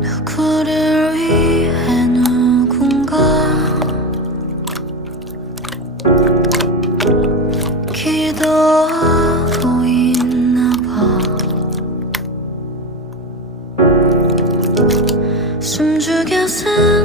누구를 위해 누군가 기도하고 있나 봐. 숨죽여 쓰